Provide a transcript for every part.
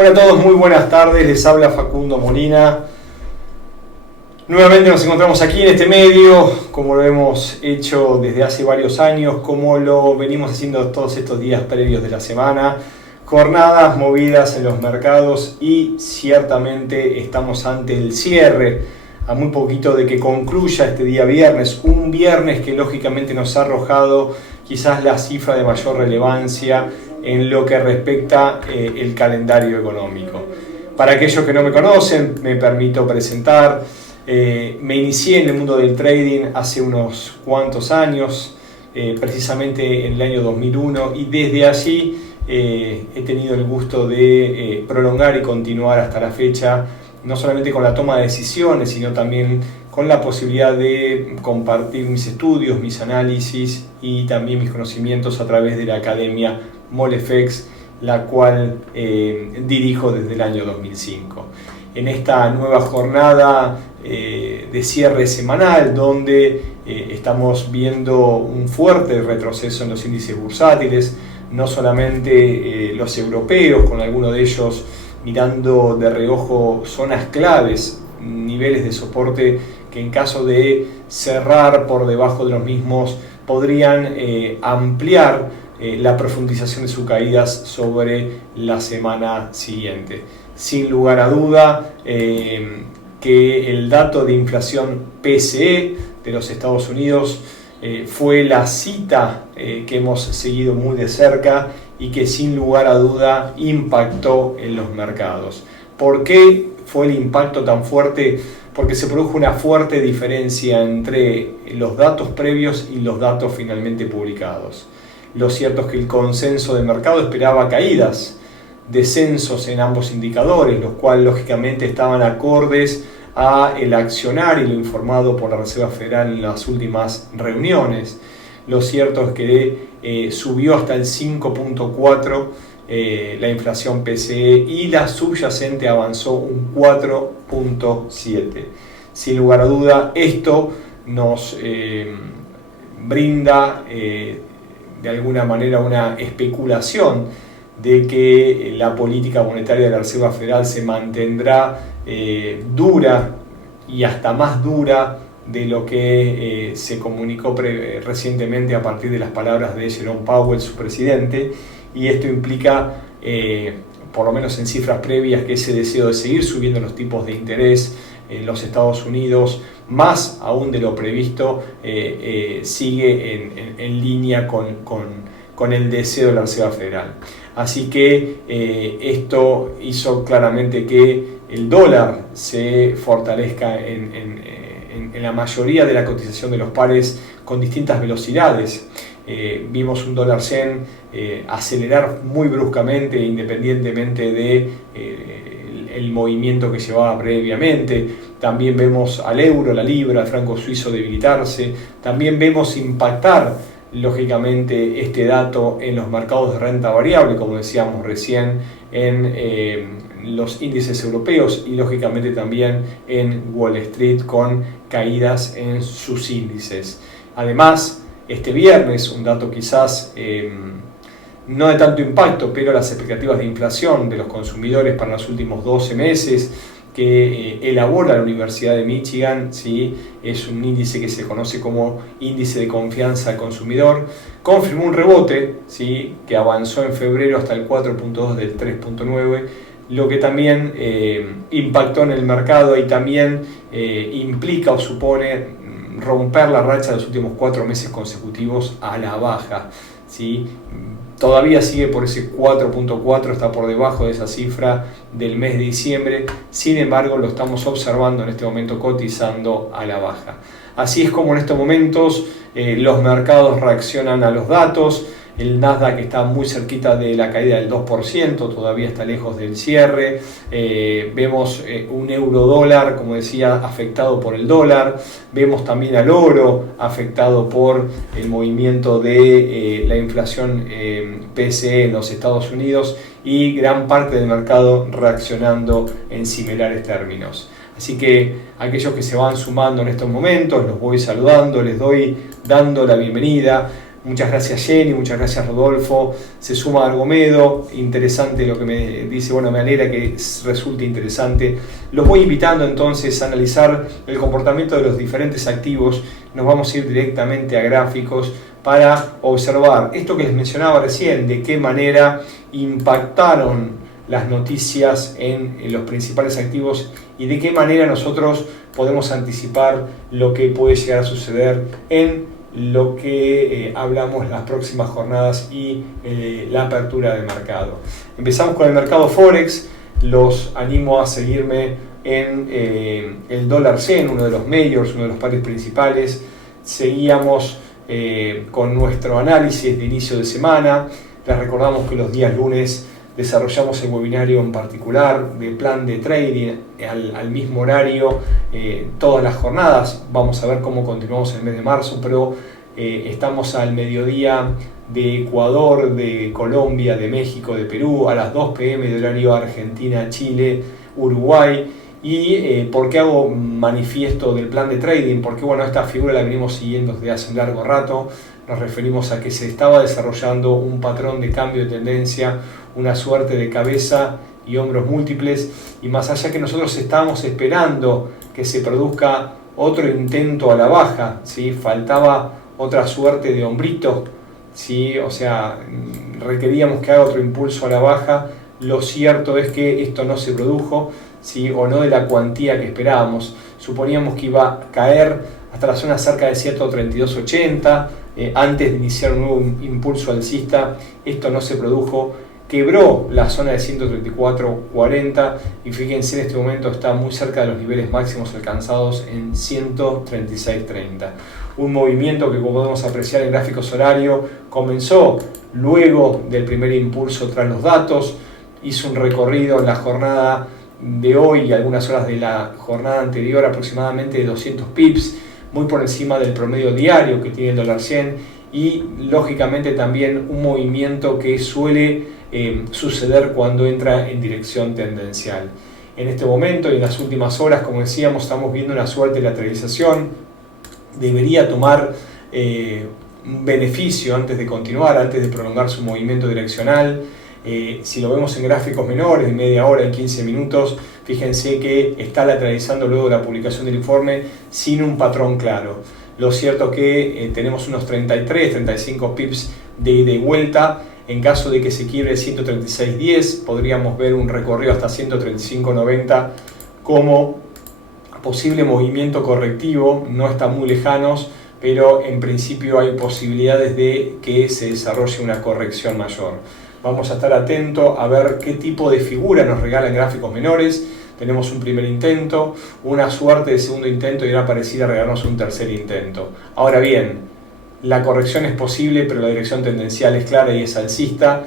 Hola a todos, muy buenas tardes, les habla Facundo Molina. Nuevamente nos encontramos aquí en este medio, como lo hemos hecho desde hace varios años, como lo venimos haciendo todos estos días previos de la semana. Jornadas movidas en los mercados y ciertamente estamos ante el cierre, a muy poquito de que concluya este día viernes. Un viernes que lógicamente nos ha arrojado quizás la cifra de mayor relevancia en lo que respecta el calendario económico. Para aquellos que no me conocen, me permito presentar. Me inicié en el mundo del trading hace unos cuantos años, precisamente en el año 2001, y desde allí he tenido el gusto de prolongar y continuar hasta la fecha, no solamente con la toma de decisiones, sino también con la posibilidad de compartir mis estudios, mis análisis y también mis conocimientos a través de la academia Molefex, la cual dirijo desde el año 2005. En esta nueva jornada de cierre semanal, donde estamos viendo un fuerte retroceso en los índices bursátiles, no solamente los europeos, con algunos de ellos mirando de reojo zonas claves, niveles de soporte que en caso de cerrar por debajo de los mismos podrían ampliar la profundización de sus caídas sobre la semana siguiente. Sin lugar a duda que el dato de inflación PCE de los Estados Unidos fue la cita que hemos seguido muy de cerca y que sin lugar a duda impactó en los mercados. ¿Por qué fue el impacto tan fuerte? Porque se produjo una fuerte diferencia entre los datos previos y los datos finalmente publicados. Lo cierto es que el consenso de mercado esperaba caídas, descensos en ambos indicadores, los cuales lógicamente estaban acordes a el accionar y lo informado por la Reserva Federal en las últimas reuniones. Lo cierto es que subió hasta el 5.4 la inflación PCE y la subyacente avanzó un 4.7. Sin lugar a duda, esto nos brinda de alguna manera una especulación de que la política monetaria de la Reserva Federal se mantendrá dura y hasta más dura de lo que se comunicó recientemente a partir de las palabras de Jerome Powell, su presidente, y esto implica, por lo menos en cifras previas, que ese deseo de seguir subiendo los tipos de interés en los Estados Unidos, más aún de lo previsto, sigue en línea con el deseo de la Reserva Federal. Así que esto hizo claramente que el dólar se fortalezca en la mayoría de la cotización de los pares con distintas velocidades. Vimos un dólar yen acelerar muy bruscamente, independientemente de el movimiento que llevaba previamente. También vemos al euro, la libra, al franco suizo debilitarse. También vemos impactar lógicamente este dato en los mercados de renta variable, como decíamos recién, en los índices europeos y lógicamente también en Wall Street con caídas en sus índices. Además, este viernes, un dato quizás no de tanto impacto, pero las expectativas de inflación de los consumidores para los últimos 12 meses que elabora la Universidad de Michigan, ¿sí? Es un índice que se conoce como índice de confianza al consumidor, confirmó un rebote, ¿sí? Que avanzó en febrero hasta el 4.2 del 3.9, lo que también impactó en el mercado y también implica o supone romper la racha de los últimos 4 meses consecutivos a la baja, ¿sí? Todavía sigue por ese 4.4, está por debajo de esa cifra del mes de diciembre, sin embargo lo estamos observando en este momento cotizando a la baja. Así es como en estos momentos los mercados reaccionan a los datos. El Nasdaq está muy cerquita de la caída del 2%, todavía está lejos del cierre. Vemos un euro dólar, como decía, afectado por el dólar. Vemos también al oro afectado por el movimiento de la inflación PCE en los Estados Unidos y gran parte del mercado reaccionando en similares términos. Así que aquellos que se van sumando en estos momentos, los voy saludando, les doy dando la bienvenida. Muchas gracias Jenny, muchas gracias Rodolfo. Se suma Argomedo, interesante lo que me dice, bueno, me alegra que resulte interesante. Los voy invitando entonces a analizar el comportamiento de los diferentes activos. Nos vamos a ir directamente a gráficos para observar esto que les mencionaba recién, de qué manera impactaron las noticias en los principales activos y de qué manera nosotros podemos anticipar lo que puede llegar a suceder en lo que hablamos las próximas jornadas y la apertura de mercado. Empezamos con el mercado Forex. Los animo a seguirme en el dólar yen, uno de los majors, uno de los pares principales. Seguíamos con nuestro análisis de inicio de semana. Les recordamos que los días lunes desarrollamos el webinario en particular de plan de trading al mismo horario todas las jornadas. Vamos a ver cómo continuamos el mes de marzo, pero estamos al mediodía de Ecuador, de Colombia, de México, de Perú, a las 2 p.m. de horario Argentina, Chile, Uruguay. ¿Y por qué hago manifiesto del plan de trading? Porque bueno, esta figura la venimos siguiendo desde hace un largo rato. Nos referimos a que se estaba desarrollando un patrón de cambio de tendencia, una suerte de cabeza y hombros múltiples, y más allá que nosotros estábamos esperando que se produzca otro intento a la baja, ¿sí? Faltaba otra suerte de hombrito, ¿sí? O sea, requeríamos que haga otro impulso a la baja. Lo cierto es que esto no se produjo, ¿sí? O no de la cuantía que esperábamos. Suponíamos que iba a caer hasta la zona cerca de 132.80 antes de iniciar un nuevo impulso alcista. Esto no se produjo, quebró la zona de 134.40 y fíjense, en este momento está muy cerca de los niveles máximos alcanzados en 136.30. Un movimiento que, como podemos apreciar en gráficos horario, comenzó luego del primer impulso tras los datos, hizo un recorrido en la jornada de hoy y algunas horas de la jornada anterior aproximadamente de 200 pips, muy por encima del promedio diario que tiene el dólar yen, y lógicamente también un movimiento que suele suceder cuando entra en dirección tendencial. En este momento y en las últimas horas, como decíamos, estamos viendo una suerte de lateralización. Debería tomar un beneficio antes de continuar, antes de prolongar su movimiento direccional. Si lo vemos en gráficos menores, de media hora, en 15 minutos, fíjense que está lateralizando luego de la publicación del informe sin un patrón claro. Lo cierto es que tenemos unos 33-35 pips de ida y vuelta. En caso de que se quiebre 136.10, podríamos ver un recorrido hasta 135.90 como posible movimiento correctivo. No están muy lejanos, pero en principio hay posibilidades de que se desarrolle una corrección mayor. Vamos a estar atentos a ver qué tipo de figura nos regalan gráficos menores. Tenemos un primer intento, una suerte de segundo intento y ahora parecida regalarnos un tercer intento. Ahora bien, la corrección es posible, pero la dirección tendencial es clara y es alcista,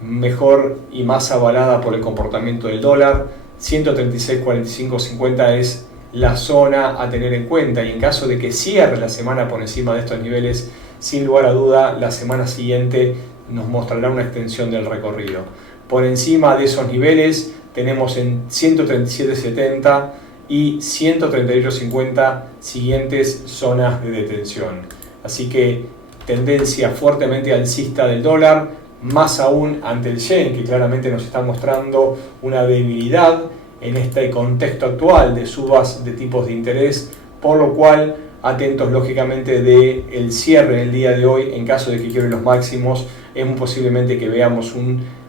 mejor y más avalada por el comportamiento del dólar. 136.45.50 es la zona a tener en cuenta, y en caso de que cierre la semana por encima de estos niveles, sin lugar a duda, la semana siguiente nos mostrará una extensión del recorrido. Por encima de esos niveles tenemos en 137.70 y 138.50 siguientes zonas de detención. Así que tendencia fuertemente alcista del dólar, más aún ante el yen, que claramente nos está mostrando una debilidad en este contexto actual de subas de tipos de interés, por lo cual atentos lógicamente del cierre del día de hoy. En caso de que quiebren los máximos, es muy posiblemente que veamos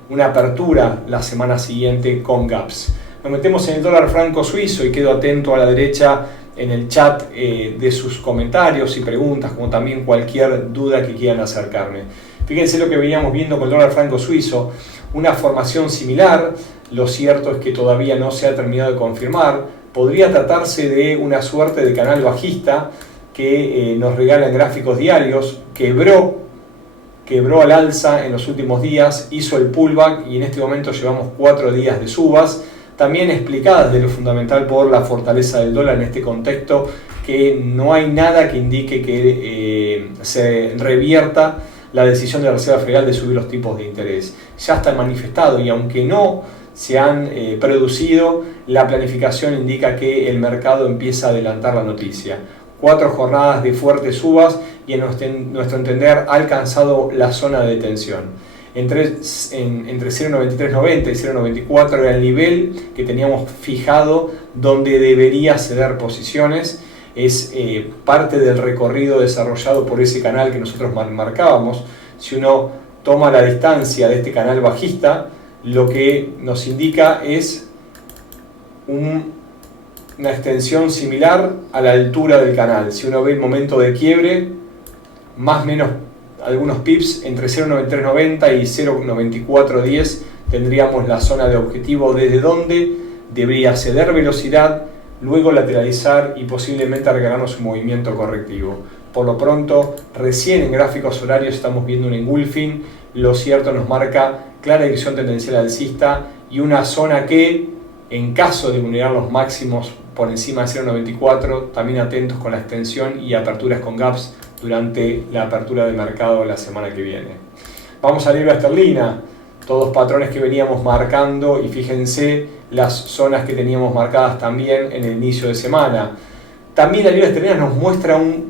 una apertura la semana siguiente con gaps. Nos metemos en el dólar franco suizo y quedo atento a la derecha en el chat de sus comentarios y preguntas, como también cualquier duda que quieran acercarme. Fíjense lo que veníamos viendo con el dólar franco suizo, una formación similar. Lo cierto es que todavía no se ha terminado de confirmar. Podría tratarse de una suerte de canal bajista que nos regalan gráficos diarios. Quebró al alza en los últimos días, hizo el pullback y en este momento llevamos 4 días de subas, también explicadas de lo fundamental por la fortaleza del dólar en este contexto, que no hay nada que indique que se revierta la decisión de la Reserva Federal de subir los tipos de interés. Ya está manifestado, y aunque no se han producido, la planificación indica que el mercado empieza a adelantar la noticia. 4 jornadas de fuertes subas y en nuestro entender ha alcanzado la zona de tensión. Entre 0.9390 y 0.94 era el nivel que teníamos fijado donde debería ceder posiciones. Es parte del recorrido desarrollado por ese canal que nosotros marcábamos. Si uno toma la distancia de este canal bajista, lo que nos indica es una extensión similar a la altura del canal. Si uno ve el momento de quiebre, más o menos algunos pips entre 0.9390 y 0.9410 tendríamos la zona de objetivo desde donde debería ceder velocidad, luego lateralizar y posiblemente regalarnos un movimiento correctivo. Por lo pronto, recién en gráficos horarios estamos viendo un engulfing. Lo cierto nos marca clara dirección tendencial alcista y una zona que, en caso de vulnerar los máximos por encima de 0.94, también atentos con la extensión y aperturas con gaps durante la apertura de mercado la semana que viene. Vamos a libra esterlina, todos patrones que veníamos marcando y fíjense las zonas que teníamos marcadas también en el inicio de semana. También la libra esterlina nos muestra un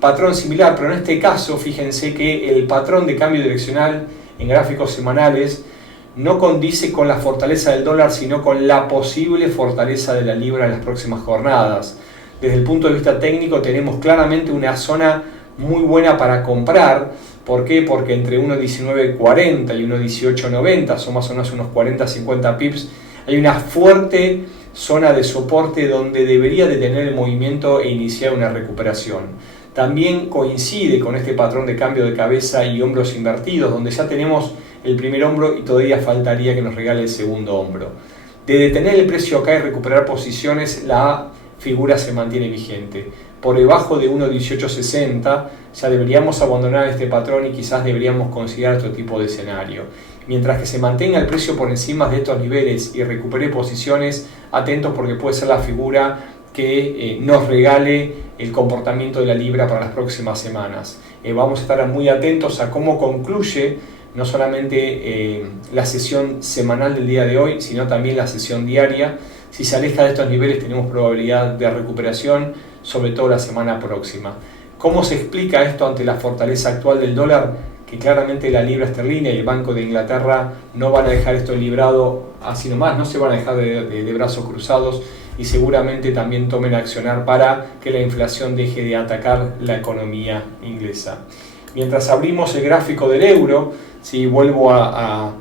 patrón similar, pero en este caso fíjense que el patrón de cambio direccional en gráficos semanales no condice con la fortaleza del dólar, sino con la posible fortaleza de la libra en las próximas jornadas. Desde el punto de vista técnico tenemos claramente una zona muy buena para comprar. ¿Por qué? Porque entre 1.1940 y 1.1890, son más o menos unos 40-50 pips, hay una fuerte zona de soporte donde debería detener el movimiento e iniciar una recuperación. También coincide con este patrón de cambio de cabeza y hombros invertidos, donde ya tenemos el primer hombro y todavía faltaría que nos regale el segundo hombro. De detener el precio acá y recuperar posiciones, la figura se mantiene vigente. Por debajo de 1.1860 ya deberíamos abandonar este patrón y quizás deberíamos considerar otro tipo de escenario. Mientras que se mantenga el precio por encima de estos niveles y recupere posiciones, atentos porque puede ser la figura que nos regale el comportamiento de la libra para las próximas semanas. Vamos a estar muy atentos a cómo concluye no solamente la sesión semanal del día de hoy, sino también la sesión diaria. Si se aleja de estos niveles tenemos probabilidad de recuperación, sobre todo la semana próxima. ¿Cómo se explica esto ante la fortaleza actual del dólar? Que claramente la libra esterlina y el Banco de Inglaterra no van a dejar esto librado así nomás, no se van a dejar de brazos cruzados y seguramente también tomen a accionar para que la inflación deje de atacar la economía inglesa. Mientras abrimos el gráfico del euro, si vuelvo al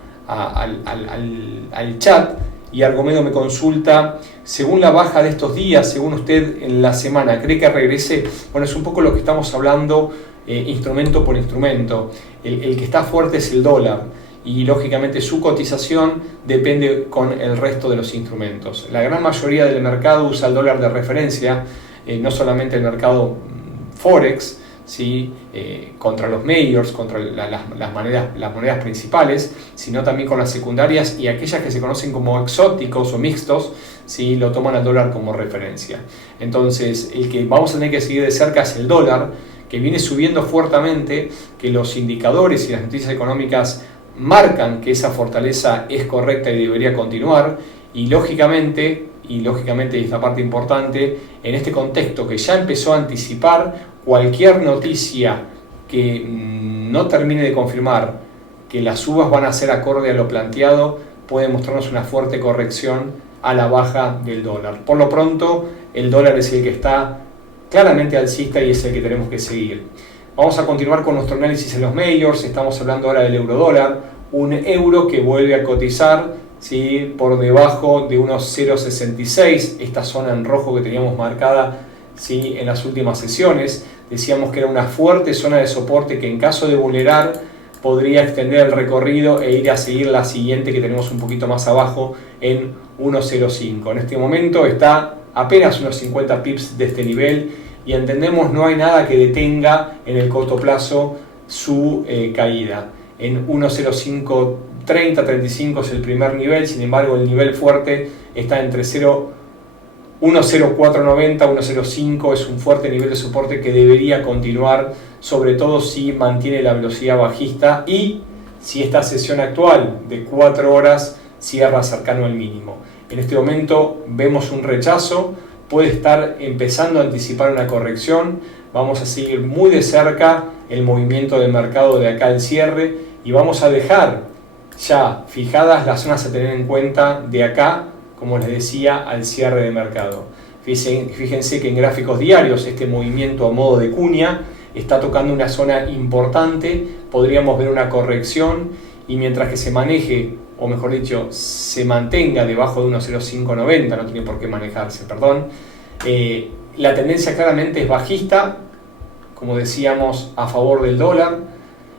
chat, y Argomedo me consulta, según la baja de estos días, según usted en la semana, ¿cree que regrese? Bueno, es un poco lo que estamos hablando instrumento por instrumento. El que está fuerte es el dólar y lógicamente su cotización depende con el resto de los instrumentos. La gran mayoría del mercado usa el dólar de referencia, no solamente el mercado Forex, ¿sí? Contra los majors, contra las monedas principales, sino también con las secundarias y aquellas que se conocen como exóticos o mixtos, ¿sí? Lo toman al dólar como referencia. Entonces, el que vamos a tener que seguir de cerca es el dólar, que viene subiendo fuertemente, que los indicadores y las noticias económicas marcan que esa fortaleza es correcta y debería continuar, y lógicamente, y esta parte importante, en este contexto que ya empezó a anticipar cualquier noticia que no termine de confirmar que las subas van a ser acorde a lo planteado, puede mostrarnos una fuerte corrección a la baja del dólar. Por lo pronto, el dólar es el que está claramente alcista y es el que tenemos que seguir. Vamos a continuar con nuestro análisis en los majors. Estamos hablando ahora del euro dólar, un euro que vuelve a cotizar, ¿sí? Por debajo de unos 0.66, esta zona en rojo que teníamos marcada, ¿sí? En las últimas sesiones. Decíamos que era una fuerte zona de soporte que en caso de vulnerar podría extender el recorrido e ir a seguir la siguiente que tenemos un poquito más abajo en 1.05. En este momento está apenas unos 50 pips de este nivel y entendemos no hay nada que detenga en el corto plazo su caída. En 1.0530-35 es el primer nivel, sin embargo el nivel fuerte está entre 1.0490, 1.05 es un fuerte nivel de soporte que debería continuar, sobre todo si mantiene la velocidad bajista y si esta sesión actual de 4 horas cierra cercano al mínimo. En este momento vemos un rechazo puede estar empezando a anticipar una corrección. Vamos a seguir muy de cerca el movimiento del mercado de acá al cierre y vamos a dejar ya fijadas las zonas a tener en cuenta de acá, como les decía, al cierre de mercado. Fíjense que en gráficos diarios este movimiento a modo de cuña está tocando una zona importante, podríamos ver una corrección y mientras que se maneje, o mejor dicho, se mantenga debajo de 1.0590, no tiene por qué manejarse, perdón, la tendencia claramente es bajista, como decíamos, a favor del dólar,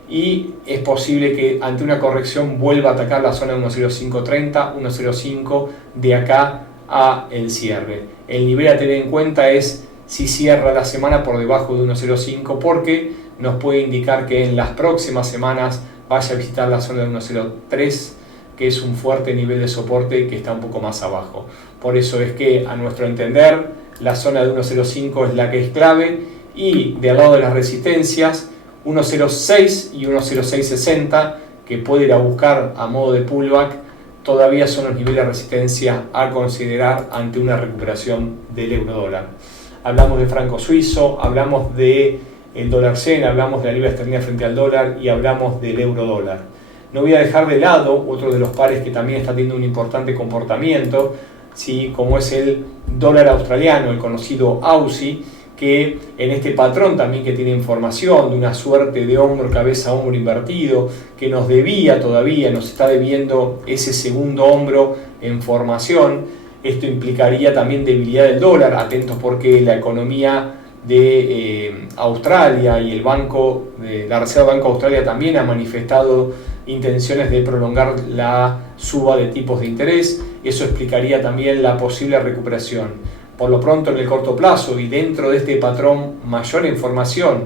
y es posible que ante una corrección vuelva a atacar la zona de 1.0530, 1.05 de acá a el cierre. El nivel a tener en cuenta es si cierra la semana por debajo de 1.05, porque nos puede indicar que en las próximas semanas vaya a visitar la zona de 1.03, que es un fuerte nivel de soporte que está un poco más abajo. Por eso es que, a nuestro entender, la zona de 1.05 es la que es clave, y del lado de las resistencias, 1.06 y 1.0660, que puede ir a buscar a modo de pullback, todavía son los niveles de resistencia a considerar ante una recuperación del euro dólar. Hablamos de franco suizo, hablamos de el dólar yen, hablamos de la libra esterlina frente al dólar y hablamos del euro dólar. No voy a dejar de lado otro de los pares que también está teniendo un importante comportamiento, ¿sí? Como es el dólar australiano, el conocido AUSI, que en este patrón también que tiene información de una suerte de hombro, cabeza, hombro invertido, que nos debía todavía, nos está debiendo ese segundo hombro en formación. Esto implicaría también debilidad del dólar, atentos porque la economía de Australia y la Reserva Banco de Australia también ha manifestado intenciones de prolongar la suba de tipos de interés. Eso explicaría también la posible recuperación. Por lo pronto, en el corto plazo y dentro de este patrón mayor en formación,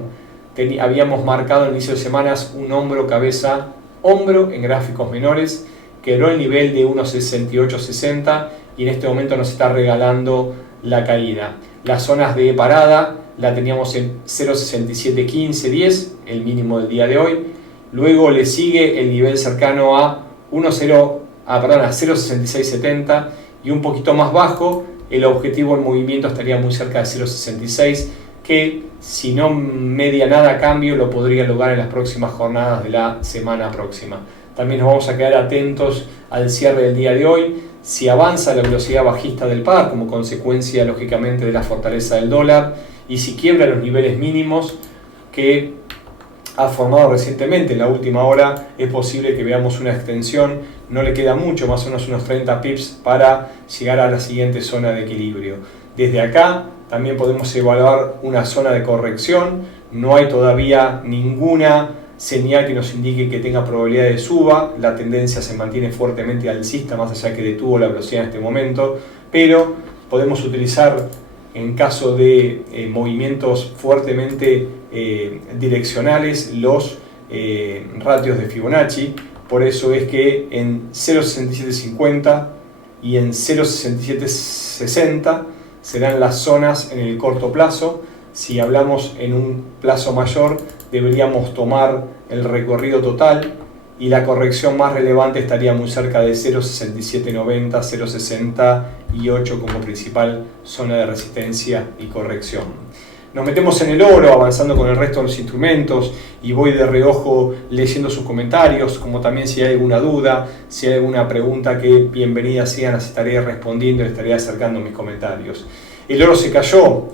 habíamos marcado en inicio de semanas un hombro, cabeza, hombro en gráficos menores, quebró el nivel de 1.6860 y en este momento nos está regalando la caída. Las zonas de parada la teníamos en 0.671510, el mínimo del día de hoy. Luego le sigue el nivel cercano a 0.6670 y un poquito más bajo el objetivo en movimiento estaría muy cerca de 0.66, que si no media nada a cambio lo podría lograr en las próximas jornadas de la semana próxima. También nos vamos a quedar atentos al cierre del día de hoy, si avanza la velocidad bajista del par como consecuencia lógicamente de la fortaleza del dólar y si quiebra los niveles mínimos que ha formado recientemente en la última hora, es posible que veamos una extensión. No le queda mucho, más o menos unos 30 pips para llegar a la siguiente zona de equilibrio. Desde acá también podemos evaluar una zona de corrección. No hay todavía ninguna señal que nos indique que tenga probabilidad de suba. La tendencia se mantiene fuertemente alcista, más allá que detuvo la velocidad en este momento, pero podemos utilizar en caso de movimientos fuertemente direccionales los ratios de Fibonacci. Por eso es que en 0.6750 y en 0.6760 serán las zonas en el corto plazo. Si hablamos en un plazo mayor, deberíamos tomar el recorrido total y la corrección más relevante estaría muy cerca de 0.6790, 0.68 como principal zona de resistencia y corrección. Nos metemos en el oro, avanzando con el resto de los instrumentos, y voy de reojo leyendo sus comentarios, como también si hay alguna duda, si hay alguna pregunta, que bienvenidas sean, las estaré respondiendo, les estaré acercando mis comentarios. El oro se cayó,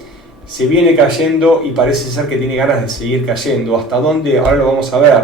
se viene cayendo y parece ser que tiene ganas de seguir cayendo. ¿Hasta dónde? Ahora lo vamos a ver.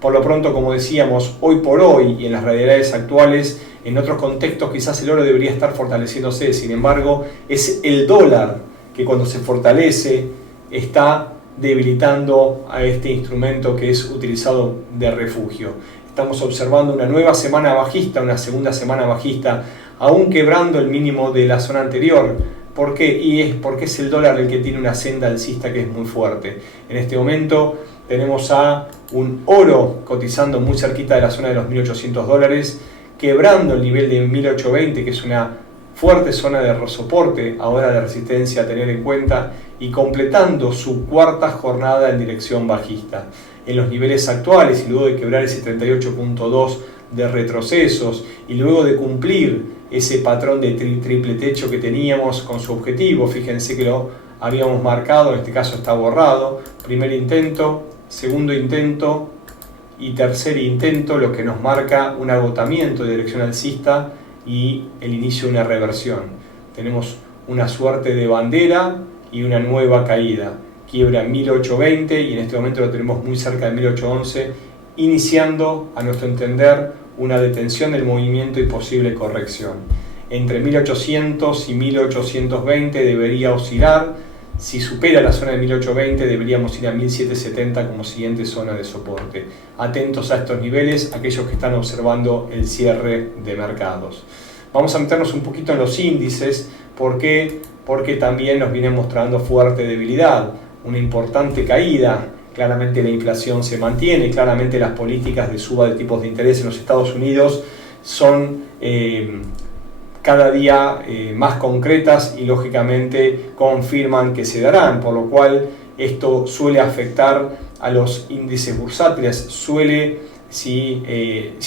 Por lo pronto, como decíamos, hoy por hoy y en las realidades actuales, en otros contextos quizás el oro debería estar fortaleciéndose. Sin embargo, es el dólar que cuando se fortalece está debilitando a este instrumento que es utilizado de refugio. Estamos observando una nueva semana bajista, una segunda semana bajista, aún quebrando el mínimo de la zona anterior. ¿Por qué? Y es porque es el dólar el que tiene una senda alcista que es muy fuerte. En este momento tenemos a un oro cotizando muy cerquita de la zona de los $1.800, quebrando el nivel de 1.820, que es una fuerte zona de soporte, ahora de resistencia a tener en cuenta, y completando su cuarta jornada en dirección bajista. en los niveles actuales y luego de quebrar ese 38.2 de retrocesos y luego de cumplir ese patrón de triple techo que teníamos con su objetivo, fíjense que lo habíamos marcado, en este caso está borrado, primer intento, segundo intento y tercer intento, lo que nos marca un agotamiento de dirección alcista y el inicio de una reversión. Tenemos una suerte de bandera y una nueva caída. Quiebra en 1820 y en este momento lo tenemos muy cerca de 1811, iniciando, a nuestro entender, una detención del movimiento y posible corrección. Entre 1800 y 1820 debería oscilar. Si supera la zona de 1820 deberíamos ir a 1770 como siguiente zona de soporte. Atentos a estos niveles, aquellos que están observando el cierre de mercados. Vamos a meternos un poquito en los índices. ¿Por qué? Porque también nos viene mostrando fuerte debilidad, una importante caída. Claramente la inflación se mantiene, claramente las políticas de suba de tipos de interés en los Estados Unidos son cada día más concretas y lógicamente confirman que se darán, por lo cual esto suele afectar a los índices bursátiles, suele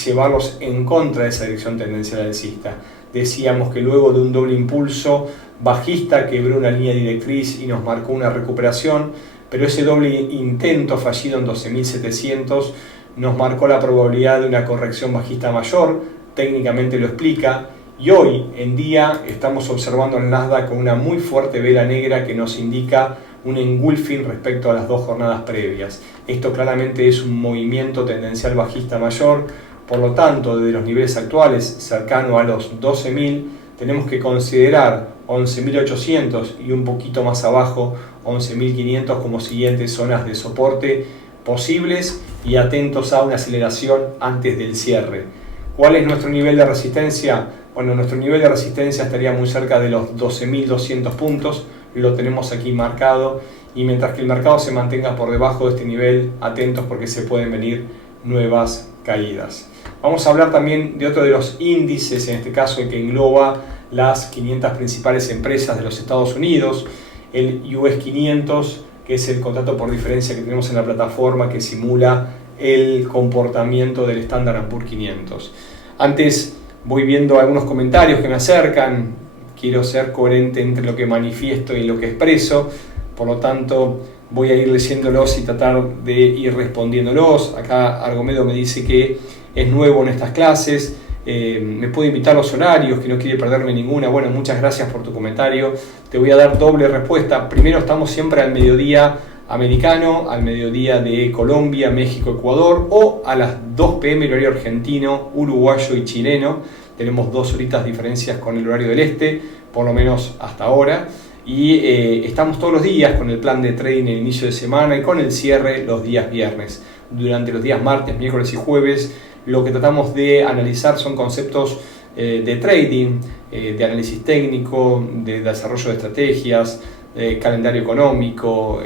llevarlos en contra de esa dirección tendencial alcista. Decíamos que luego de un doble impulso bajista quebró una línea directriz y nos marcó una recuperación, pero ese doble intento fallido en 12.700 nos marcó la probabilidad de una corrección bajista mayor, técnicamente lo explica, y hoy en día estamos observando el Nasdaq con una muy fuerte vela negra que nos indica un engulfing respecto a las dos jornadas previas. Esto claramente es un movimiento tendencial bajista mayor, por lo tanto, desde los niveles actuales, cercano a los 12.000, tenemos que considerar 11.800 y un poquito más abajo 11.500 como siguientes zonas de soporte posibles y atentos a una aceleración antes del cierre. ¿Cuál es nuestro nivel de resistencia? Bueno, nuestro nivel de resistencia estaría muy cerca de los 12.200 puntos, lo tenemos aquí marcado, y mientras que el mercado se mantenga por debajo de este nivel, atentos porque se pueden venir nuevas caídas. Vamos a hablar también de otro de los índices, en este caso el que engloba las 500 principales empresas de los Estados Unidos, el US 500, que es el contrato por diferencia que tenemos en la plataforma que simula el comportamiento del Standard & Poor's 500. Antes voy viendo algunos comentarios que me acercan, quiero ser coherente entre lo que manifiesto y lo que expreso, por lo tanto voy a ir leyéndolos y tratar de ir respondiéndolos. Acá Argomedo me dice que es nuevo en estas clases, me puede invitar los horarios, que no quiere perderme ninguna. Bueno, muchas gracias por tu comentario. Te voy a dar doble respuesta. Primero, estamos siempre al mediodía americano, al mediodía de Colombia, México, Ecuador, o a las 2 p.m. el horario argentino, uruguayo y chileno. Tenemos 2 horitas diferencias con el horario del este, por lo menos hasta ahora. Y estamos todos los días con el plan de trading en el inicio de semana y con el cierre los días viernes. Durante los días martes, miércoles y jueves, lo que tratamos de analizar son conceptos de trading, de análisis técnico, de desarrollo de estrategias, calendario económico,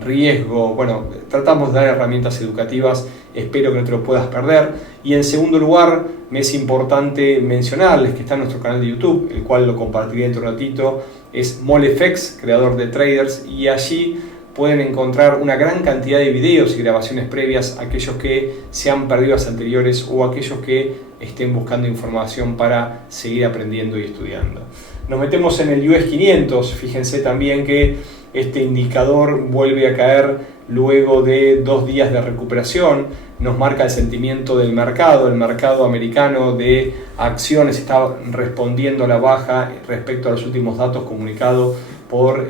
riesgo. Bueno, tratamos de dar herramientas educativas, espero que no te lo puedas perder. Y en segundo lugar, me es importante mencionarles que está en nuestro canal de YouTube, el cual lo compartiré dentro de un ratito, es MoleFX, creador de traders, y allí pueden encontrar una gran cantidad de videos y grabaciones previas, aquellos que se han perdido las anteriores o aquellos que estén buscando información para seguir aprendiendo y estudiando. Nos metemos en el US 500, fíjense también que este indicador vuelve a caer luego de 2 días de recuperación, nos marca el sentimiento del mercado. El mercado americano de acciones está respondiendo a la baja respecto a los últimos datos comunicados por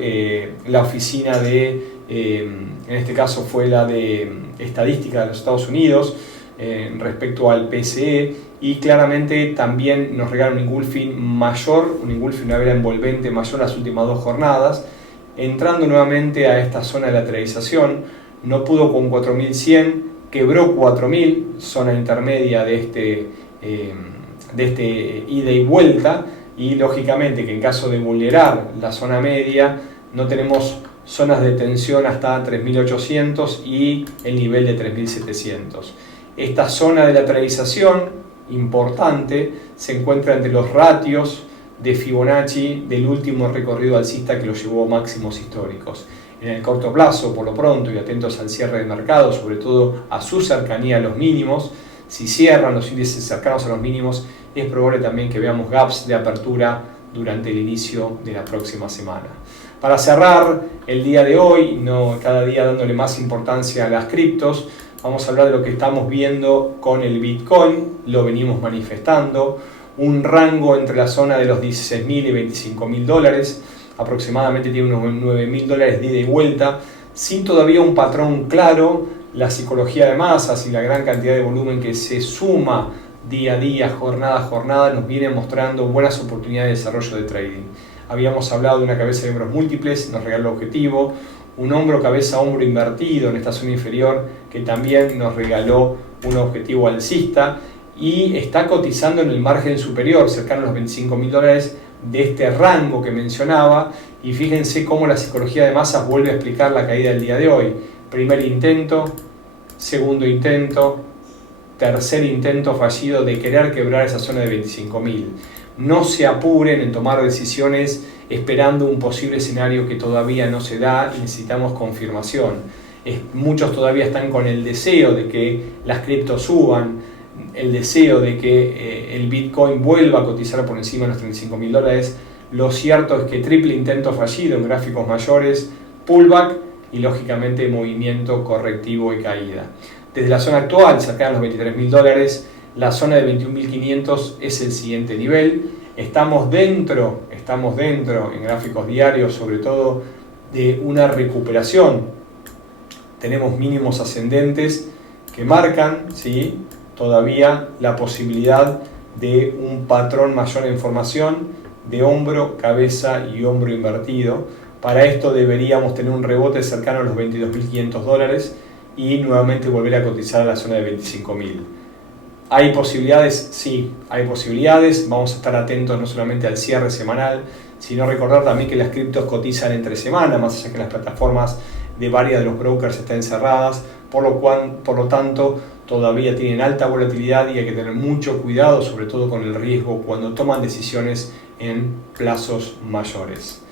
la oficina de, en este caso fue la de estadística de los Estados Unidos, respecto al PCE, y claramente también nos regala un engulfing mayor, una vela envolvente mayor las últimas 2 jornadas, entrando nuevamente a esta zona de lateralización. No pudo con 4.100, quebró 4.000, zona intermedia de este ida y vuelta, y lógicamente que en caso de vulnerar la zona media no tenemos zonas de tensión hasta 3.800 y el nivel de 3.700. Esta zona de lateralización importante se encuentra entre los ratios de Fibonacci del último recorrido alcista que lo llevó a máximos históricos. en el corto plazo, por lo pronto, y atentos al cierre de mercado, sobre todo a su cercanía a los mínimos. Si cierran los índices cercanos a los mínimos, es probable también que veamos gaps de apertura durante el inicio de la próxima semana. Para cerrar el día de hoy, no cada día dándole más importancia a las criptos, vamos a hablar de lo que estamos viendo con el Bitcoin. Lo venimos manifestando, un rango entre la zona de los 16.000 y 25.000 dólares, aproximadamente tiene unos 9.000 dólares de ida y vuelta, sin todavía un patrón claro. La psicología de masas y la gran cantidad de volumen que se suma día a día, jornada a jornada, nos viene mostrando buenas oportunidades de desarrollo de trading. Habíamos hablado de una cabeza de hombros múltiples, nos regaló objetivo, un hombro, cabeza, hombro invertido en esta zona inferior que también nos regaló un objetivo alcista y está cotizando en el margen superior, cercano a los 25.000 dólares de este rango que mencionaba. Y fíjense cómo la psicología de masas vuelve a explicar la caída del día de hoy. Primer intento, segundo intento, tercer intento fallido de querer quebrar esa zona de 25.000. No se apuren en tomar decisiones esperando un posible escenario que todavía no se da y necesitamos confirmación. Muchos todavía están con el deseo de que las criptos suban, el deseo de que el Bitcoin vuelva a cotizar por encima de los 35.000 dólares. Lo cierto es que triple intento fallido en gráficos mayores, pullback y lógicamente movimiento correctivo y caída. Desde la zona actual, cercana a los 23.000 dólares, la zona de 21.500 es el siguiente nivel. Estamos dentro en gráficos diarios, sobre todo, de una recuperación. Tenemos mínimos ascendentes que marcan, ¿sí?, todavía la posibilidad de un patrón mayor en formación de hombro, cabeza y hombro invertido. Para esto deberíamos tener un rebote cercano a los 22.500 dólares y nuevamente volver a cotizar a la zona de 25.000. ¿Hay posibilidades? Sí, hay posibilidades. Vamos a estar atentos no solamente al cierre semanal, sino recordar también que las criptos cotizan entre semana, más allá que las plataformas de varias de los brokers están cerradas, por lo tanto todavía tienen alta volatilidad y hay que tener mucho cuidado, sobre todo con el riesgo cuando toman decisiones en plazos mayores.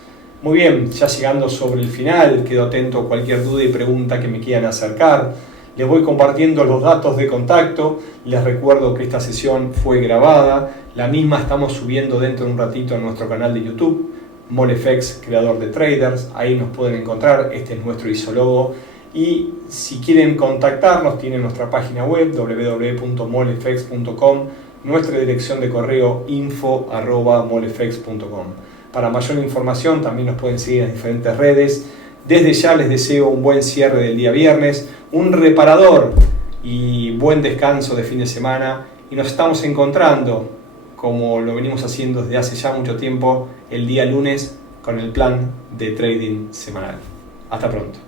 Muy bien, ya llegando sobre el final, quedo atento a cualquier duda y pregunta que me quieran acercar. Les voy compartiendo los datos de contacto. Les recuerdo que esta sesión fue grabada. La misma estamos subiendo dentro de un ratito en nuestro canal de YouTube, MoleFX, creador de traders. Ahí nos pueden encontrar. Este es nuestro isólogo. Y si quieren contactarnos, tienen nuestra página web www.molefx.com, nuestra dirección de correo info@molefx.com. Para mayor información también nos pueden seguir en diferentes redes. Desde ya les deseo un buen cierre del día viernes, un reparador y buen descanso de fin de semana. Y nos estamos encontrando, como lo venimos haciendo desde hace ya mucho tiempo, el día lunes con el plan de trading semanal. Hasta pronto.